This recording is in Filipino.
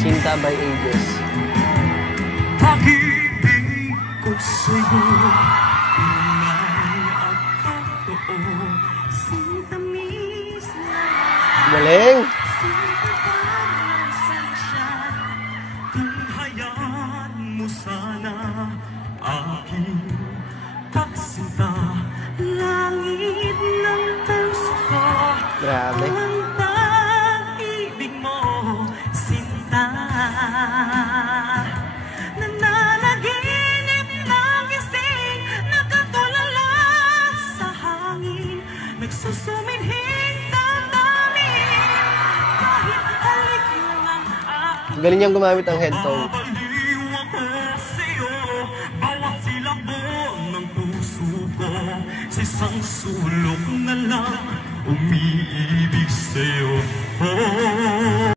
Sinta by Aegis. Pag-ibig ko sa'yo, tunay at totoo, sintamis lang. Galing! Sinta parang sansya, tunghayan mo sana aking pagsinta. Langit ng puso ko, Grabe. ang pag-ibig mo, sinta. Nananaginip ng gising, nakatulala sa hangin, nagsusuminhing damdamin, kahit halik lang ang aking Galing niyang gumamit ng headphone. babaliw ako sa'yo, bawat silabo ng puso ko, sa isang sulok na lang umiibig sa'yo. Oh,